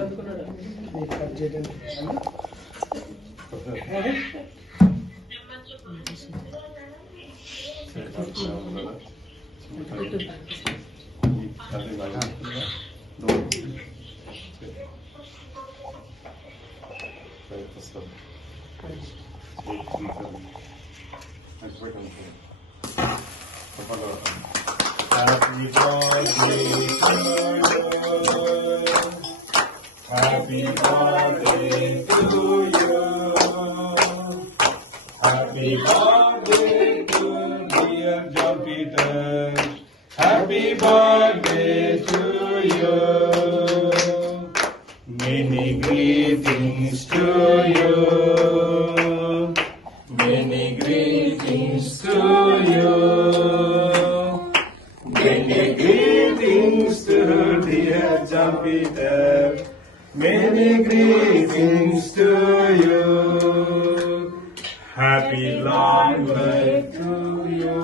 Happy birthday to you. Happy birthday to you. Happy birthday to dear John Peter. Happy birthday to you. Many greetings to you. Many greetings to you. Many greetings to dear John Peter. Many greetings to you. Happy long life to you.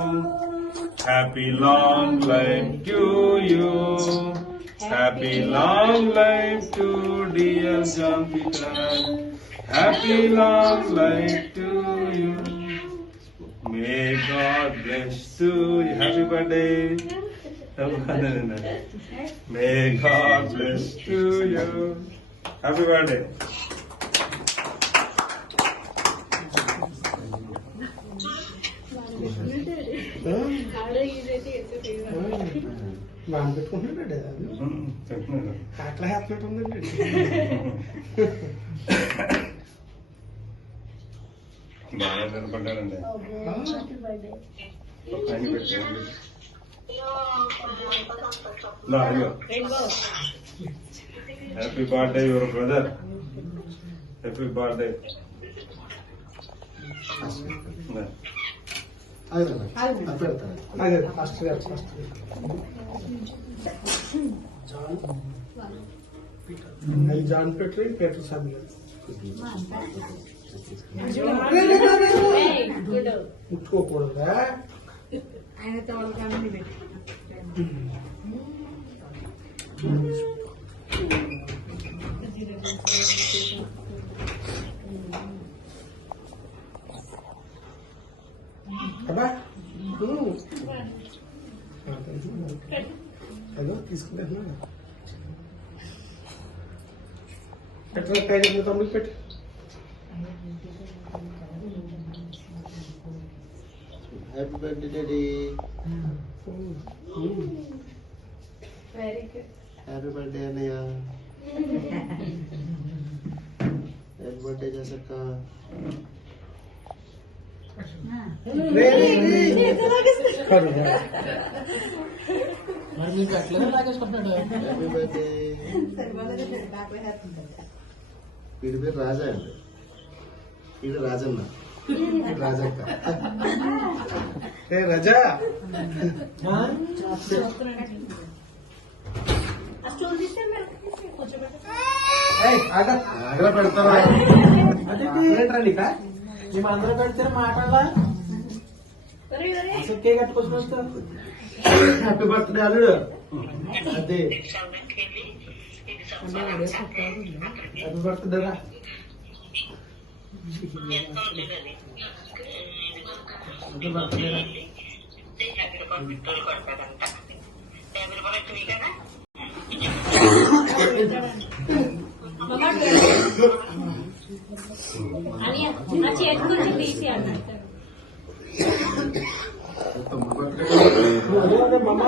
Happy long life to you. Happy long life to dear John Peter. Happy long life to you. May God bless you. Happy birthday. May God bless to you. Happy birthday. బాగా పెట్టుకుంటున్నాడు అట్లా happy ఉందండి. బాగా నిలబడ్డాడండి. Happy birthday your brother. Happy birthday. అదే first John Peter Peter స్వామి ముట్టుకోకూడదా ఆయన తోలకాన్ని అబ్బా అదో తీసుకుంటున్నా ఎట్లా ప్యాకెట్ తమ్ముడు పెట్టి happy birthday daddy. Very good. Happy birthday అన్నయ్య. హ్యాపీ బర్త్డే జసక్క. మరి మీకు అట్లనే లాగేసుకుంటున్నాడు. Happy birthday. వీడి పేరు రాజా అండి. వీడు రాజన్న. రాజక్క. రజా ఆగ్రహ పెడతారా? మేము అందరూ పెడితే మాట్లాడాలా కేక్ కట్టుకొని వస్తా. హ్యాపీ బర్త్డే అల్లుడు. అదే హ్యాపీ బర్త్డే రా. హ్యాపీ బర్త్డే రా. చేతి తీసి అన్నట్టు మమ్మ